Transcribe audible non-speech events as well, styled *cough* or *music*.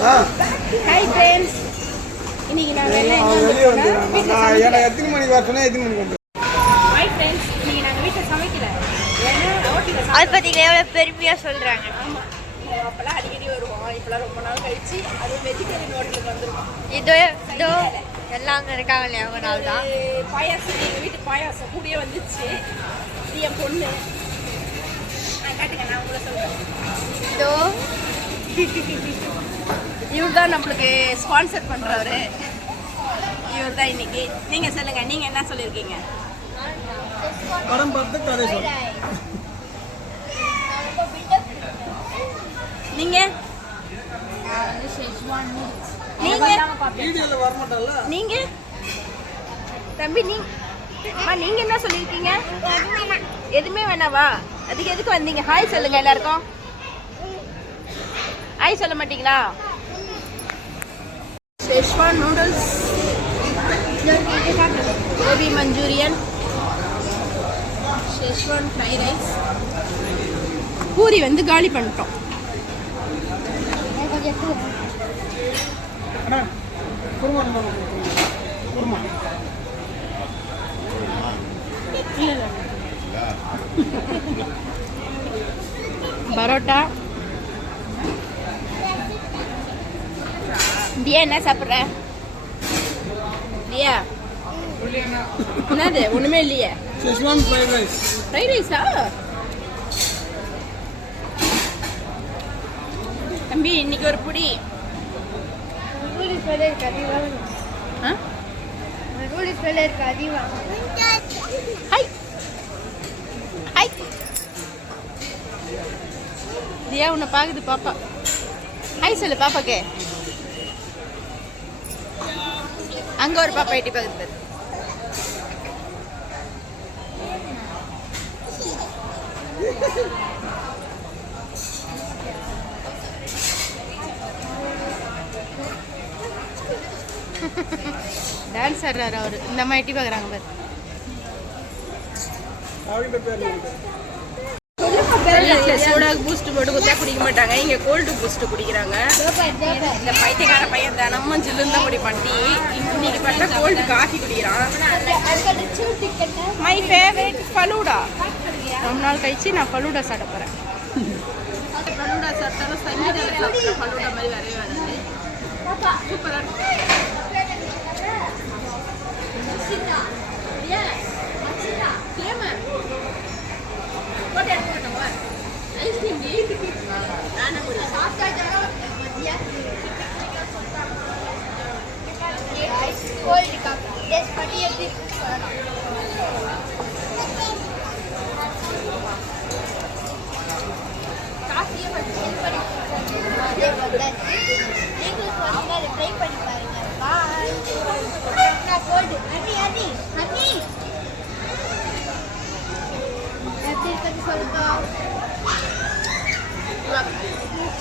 Hi friends இன்னைக்கு நாங்க எல்லாம் நான் எத்தனை மணிக்கு வர சொன்னா எத்தனை மணிக்கு வந்து ஹாய் ஃப்ரெண்ட்ஸ் இன்னைக்கு நாங்க வீட்ல சமைக்கல. அது பார்த்தீங்களா எவ்வளோ பெருமையாக சொல்கிறாங்க அப்பெல்லாம் அடிக்கடி வருவோம். இப்பெல்லாம் ரொம்ப நாள் கழிச்சு அது வெஜிடேரியன் ஹோட்டலுக்கு வந்திருக்கோம். இதோ இதோ எல்லாம் அங்கே இருக்காங்க இல்லையா அவங்க நாள் தான். ஒரு பாயாசம் எங்க வீட்டு பாயாசம் கூடயே வந்துச்சு. இது என் பொண்ணு. ஆ, காட்டுங்க நான் உங்களை சொல்றேன். இதோ. *laughs* இவர் தான் நம்மளுக்கு ஸ்பான்சர் பண்றவரு. இவர் தான் இன்னைக்கு. நீங்க சொல்லுங்க நீங்க என்ன சொல்லியிருக்கீங்க? படம் பார்த்து கதை சொல்லு நீங்க? நீங்க? வீடியோவில் வரமாட்டல்ல நீங்க? தம்பி நீ அம்மா நீங்க என்ன சொல்லியிருக்கீங்க? எதுவுமே வேணாவா அதுக்கு எதுக்கு வந்தீங்க? ஹாய் சொல்லுங்க எல்லாருக்கும். ஹாய் சொல்ல மாட்டீங்களா? Schezwan noodles gobi Manchurian Schezwan fried rice puri வந்து காலி பண்ணிட்டோம். பரோட்டா. தியா என்ன சாப்பிட்ற தியா என்னது ஒண்ணுமே இல்லையே செஷ்வான் ஃப்ரைட் ரைஸ் ஃப்ரைட் ரைஸா தம்பி இன்னைக்கு ஒரு புடி நூடுல்ஸ் வேலை இருக்கு ஆ? நூடுல்ஸ் வேலை இருக்கு அதிகம் ஹாய் ஹாய் தியா உன்னை பார்க்குது பாப்பா. ஹாய் சொல்லு பாப்பாக்கு. அங்க ஒரு பாப்பா எட்டி பார்க்குறது டான்ஸ் ஆடுறாரு அவரு. இந்த அம்மா எட்டி பார்க்குறாங்க பாரு. வீட்டுல சூடாக பூஸ்ட் போட்டு குத்தா குடிக்க மாட்டாங்க. இங்கே கோல்டு பூஸ்ட் குடிக்கிறாங்க. இந்த பைத்தியக்கார பையன் தினமும் ஜில்லுன்னு தான் குடிப்பான். டீ இன்னைக்கு பார்த்தா கோல்டு காஃபி குடிக்கிறான். மை ஃபேவரட் ஃபலூடா ரொம்ப நாள் கழிச்சு நான் ஃபலூடா சாப்பிட போறேன். ஃபலூடா சாப்பிட்டாலும் ஃபலூடா மாதிரி வரவே வராது. சூப்பராக கோல்டு காப்பி டேஸ்ட் பண்ணி எப்படி இருக்குன்னு சொல்லலாம் காஃபியை ஃபஸ்ட் செல் பண்ணி அதே போல் நீங்களும் பாருங்க அதை ட்ரை பண்ணி பாருங்க பாய் கோல்டு அண்ணி அண்ணி அண்ணி எப்படி இருக்குன்னு சொல்லுங்க